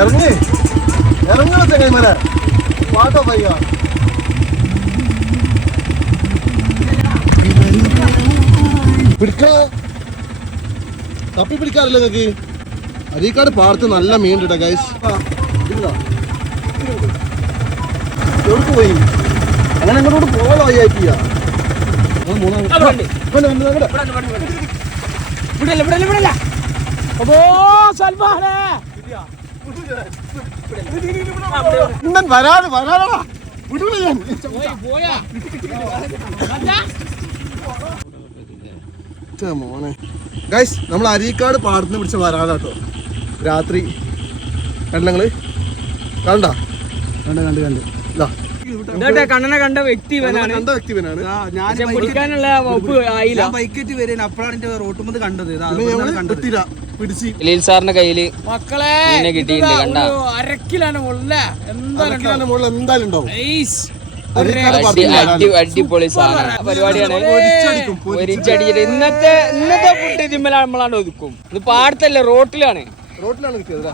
ഇറങ്ങി ഇറങ്ങണ ചങ്ങായിമാരെ പാട്ടോ പയ്യ പിടിക്കാ തപ്പി പിടിക്കാറില്ല നിങ്ങക്ക്. അരീക്കാട് പാടത്ത് നല്ല മീൻ കിട്ടാ ഗൈസ്. എവിടേക്ക് പോയി അങ്ങനെ അങ്ങോട്ട് പോകാൻ വയ്യാക്കിയ വരാതെ വരാനാ മോനെ ഗൈസ്. നമ്മൾ അരീക്കാട് പാടത്ത് പിടിച്ച വരാനാട്ടോ രാത്രി. കണ്ടങ്ങള് കണ്ട കണ്ട് കണ്ട് കണ്ട് കണ്ണനെ കണ്ട വ്യക്തി കണ്ട വ്യക്തി പിടിക്കാനുള്ള വകുപ്പ് ആയില്ല. ബൈക്കറ്റ് വരാൻ അപ്പോഴാണ് റോട്ടുമ്പത് കണ്ടത്. ലീൽ സാറിന്റെ കയ്യില് മക്കളെ കിട്ടിയിട്ടുണ്ട്. അരക്കിലാണ് എന്തായാലും ഉണ്ടാവും. അടിപൊളി സാധനം പരിപാടിയാണ്. ഒരിച്ചടിച്ചിട്ട് ഇന്നത്തെ ഫുഡ് ഇതിന്മേലാണ് നമ്മളാണ് ഒതുക്കും. ഇത് പാടത്തല്ല, റോട്ടിലാണ് കിട്ടിയത്.